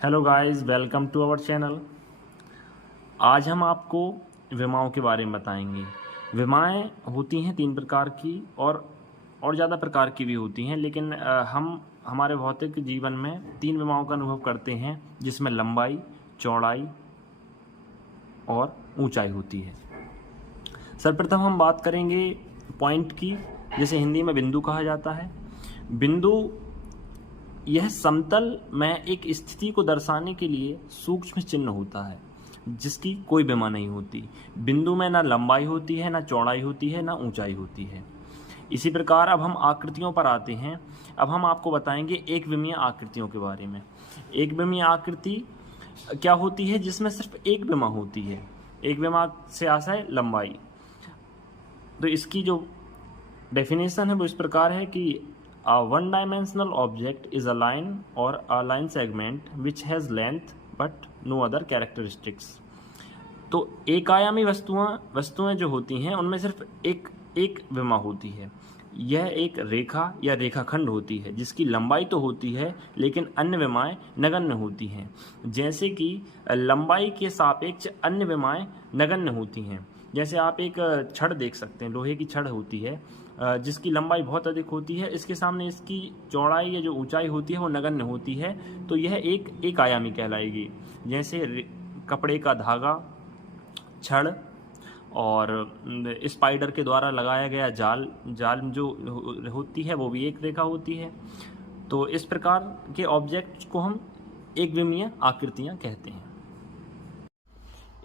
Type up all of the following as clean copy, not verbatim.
Hello guys, welcome to our channel. आज हम आपको विमाओं के बारे में बताएंगे। विमाएं होती हैं तीन प्रकार की और ज़्यादा प्रकार की भी होती हैं, लेकिन हम हमारे भौतिक जीवन में तीन विमाओं का अनुभव करते हैं, जिसमें लंबाई, चौड़ाई और ऊंचाई होती है। सर्वप्रथम हम बात करेंगे पॉइंट की, जिसे हिंदी में बिंदु कहा जाता है। बिंदु यह समतल में एक स्थिति को दर्शाने के लिए सूक्ष्म चिन्ह होता है, जिसकी कोई विमा नहीं होती। बिंदु में ना लंबाई होती है, ना चौड़ाई होती है, ना ऊंचाई होती है। इसी प्रकार अब हम आकृतियों पर आते हैं। अब हम आपको बताएंगे एक विमीय आकृतियों के बारे में। एक विमीय आकृति क्या होती है? जिसमें सिर्फ एक विमा होती है। एक विमा से आशा है लंबाई। तो इसकी जो डेफिनेशन है वो इस प्रकार है कि a one-dimensional object is a line or a line segment which has length but no other characteristics। तो एक आयामी वस्तुएं जो होती हैं उनमें सिर्फ एक विमा होती है। यह एक रेखा या रेखाखंड होती है जिसकी लंबाई तो होती है लेकिन अन्य विमाएं नगण्य होती हैं। जैसे कि लंबाई के सापेक्ष अन्य विमाएं नगण्य होती हैं। जैसे आप एक छड़ देख सकते हैं, लोहे की छड़ होती है जिसकी लंबाई बहुत अधिक होती है, इसके सामने इसकी चौड़ाई या जो ऊंचाई होती है वो नगण्य होती है, तो यह एक आयामी कहलाएगी। जैसे कपड़े का धागा, छड़ और स्पाइडर के द्वारा लगाया गया जाल जो होती है वो भी एक रेखा होती है। तो इस प्रकार के ऑब्जेक्ट को हम एक विमीय आकृतियाँ कहते हैं।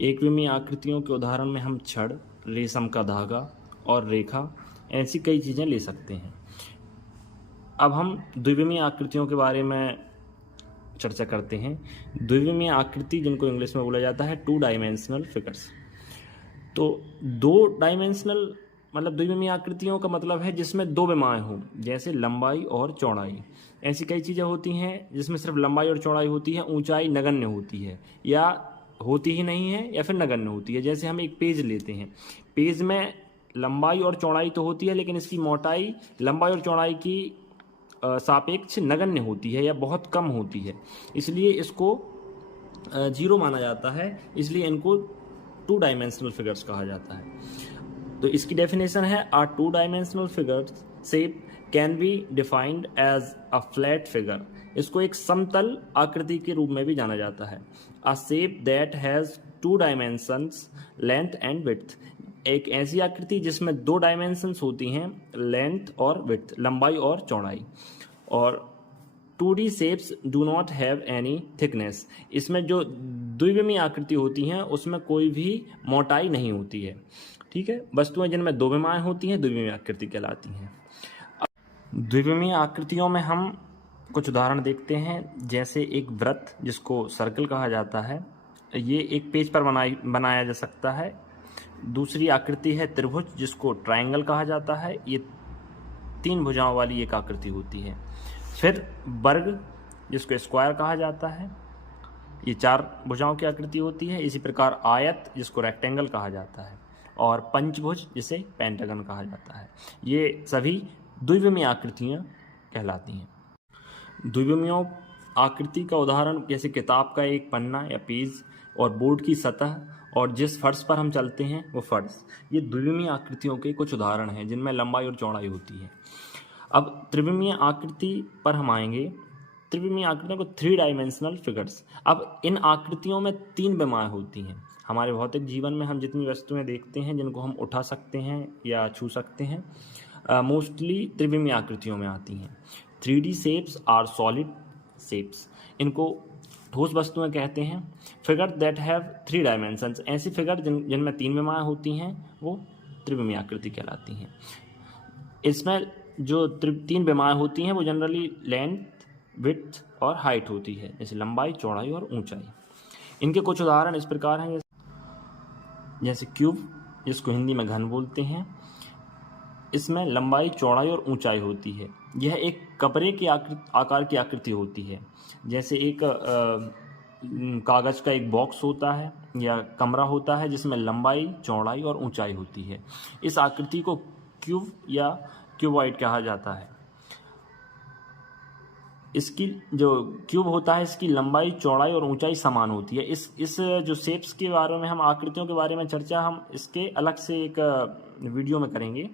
एक विमीय आकृतियों के उदाहरण में हम छड़, रेशम का धागा और रेखा, ऐसी कई चीज़ें ले सकते हैं। अब हम द्विविमीय आकृतियों के बारे में चर्चा करते हैं। द्विविमीय आकृति, जिनको इंग्लिश में बोला जाता है टू डायमेंशनल फिगर्स। तो दो डायमेंशनल मतलब द्विविमीय आकृतियों का मतलब है जिसमें दो विमाएं हों, जैसे लंबाई और चौड़ाई। ऐसी कई चीज़ें होती हैं जिसमें सिर्फ लंबाई और चौड़ाई होती है, ऊंचाई नगण्य होती है या होती ही नहीं है या फिर नगण्य होती है। जैसे हम एक पेज लेते हैं, पेज में लंबाई और चौड़ाई तो होती है लेकिन इसकी मोटाई लंबाई और चौड़ाई की सापेक्ष नगण्य होती है या बहुत कम होती है, इसलिए इसको जीरो माना जाता है। इसलिए इनको टू डायमेंशनल फिगर्स कहा जाता है। तो इसकी डेफिनेशन है a two dimensional figure shape can be defined as a flat figure. इसको एक समतल आकृति के रूप में भी जाना जाता है। अ shape that has to dimensions, length and width. एक ऐसी आकृति जिसमें दो डायमेंशंस होती हैं, लेंथ और विड्थ, लंबाई और चौड़ाई। और 2D shapes do not have any thickness. इसमें जो द्विविमीय आकृति होती हैं उसमें कोई भी मोटाई नहीं होती है। ठीक है, वस्तुएं जिनमें दो विमाएं होती हैं द्विविमीय आकृति कहलाती हैं। द्विविमीय आकृतियों में हम कुछ उदाहरण देखते हैं, जैसे एक वृत्त जिसको सर्कल कहा जाता है, ये एक पेज पर बनाया जा सकता है। दूसरी आकृति है त्रिभुज, जिसको ट्रायंगल कहा जाता है। ये तीन भुजाओं वाली एक आकृति होती है। फिर वर्ग, जिसको स्क्वायर कहा जाता है, ये चार भुजाओं की आकृति होती है। इसी प्रकार आयत, जिसको रेक्टेंगल कहा जाता है, और पंचभुज, जिसे पेंटागन कहा जाता है। ये सभी द्विविमीय आकृतियाँ कहलाती हैं। द्विविमीय आकृति का उदाहरण जैसे किताब का एक पन्ना या पेज और बोर्ड की सतह और जिस फर्श पर हम चलते हैं वो फर्श, ये द्विविमीय आकृतियों के कुछ उदाहरण हैं जिनमें लंबाई और चौड़ाई होती है। अब त्रिविमीय आकृति पर हम आएंगे। त्रिविमीय आकृतियों को थ्री डायमेंशनल फिगर्स। अब इन आकृतियों में तीन विमाएं होती हैं। हमारे भौतिक जीवन में हम जितनी वस्तुएं देखते हैं जिनको हम उठा सकते हैं या छू सकते हैं, मोस्टली त्रिविमीय आकृतियों में आती हैं। 3D shapes are solid shapes. इनको ठोस वस्तुएं कहते हैं। Figure that have three dimensions. ऐसी फिगर जिनमें तीन विमाएं होती हैं वो त्रिविमीय आकृति कहलाती हैं। इसमें जो तीन विमाएं होती हैं वो जनरली लेंथ, विड्थ और हाइट होती है, जैसे लंबाई, चौड़ाई और ऊंचाई। इनके कुछ उदाहरण इस प्रकार हैं, जैसे क्यूब, जिसको हिंदी में घन बोलते हैं। इसमें लंबाई, चौड़ाई और ऊंचाई होती है। यह एक कपड़े के आकार की आकृति होती है। जैसे एक कागज़ का एक बॉक्स होता है या कमरा होता है जिसमें लंबाई, चौड़ाई और ऊंचाई होती है। इस आकृति को क्यूब या क्यूबॉइड कहा जाता है। इसकी जो क्यूब होता है इसकी लंबाई, चौड़ाई और ऊंचाई समान होती है। इस जो शेप्स के बारे में, हम आकृतियों के बारे में चर्चा हम इसके अलग से एक वीडियो में करेंगे।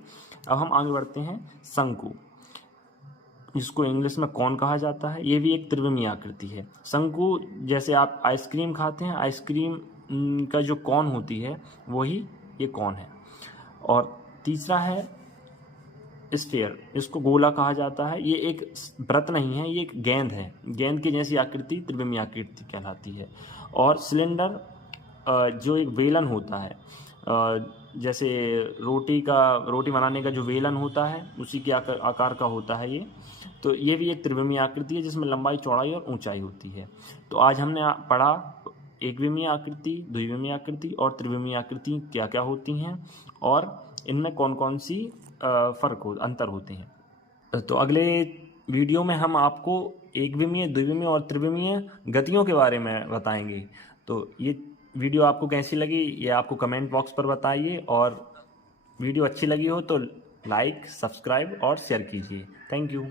अब हम आगे बढ़ते हैं। शंकु, जिसको इंग्लिश में कॉन कहा जाता है, ये भी एक त्रिविमीय आकृति है। शंकु, जैसे आप आइसक्रीम खाते हैं, आइसक्रीम का जो कॉन होती है वही ये कॉन है। और तीसरा है स्फीयर, इसको गोला कहा जाता है। ये एक वृत्त नहीं है, ये एक गेंद है। गेंद की जैसी आकृति त्रिविमीय आकृति कहलाती है। और सिलेंडर, जो एक वेलन होता है, जैसे रोटी बनाने का जो वेलन होता है उसी के आकार का होता है ये। तो ये भी एक त्रिविमीय आकृति है जिसमें लंबाई, चौड़ाई और ऊंचाई होती है। तो आज हमने पढ़ा एकविमीय आकृति, द्विविमीय आकृति और त्रिविमीय आकृति क्या क्या होती हैं और इनमें कौन कौन सी अंतर होते हैं। तो अगले वीडियो में हम आपको एकविमीय, द्विविमीय और त्रिविमीय गतियों के बारे में बताएंगे। तो ये वीडियो आपको कैसी लगी ये आपको कमेंट बॉक्स पर बताइए, और वीडियो अच्छी लगी हो तो लाइक, सब्सक्राइब और शेयर कीजिए। Thank you.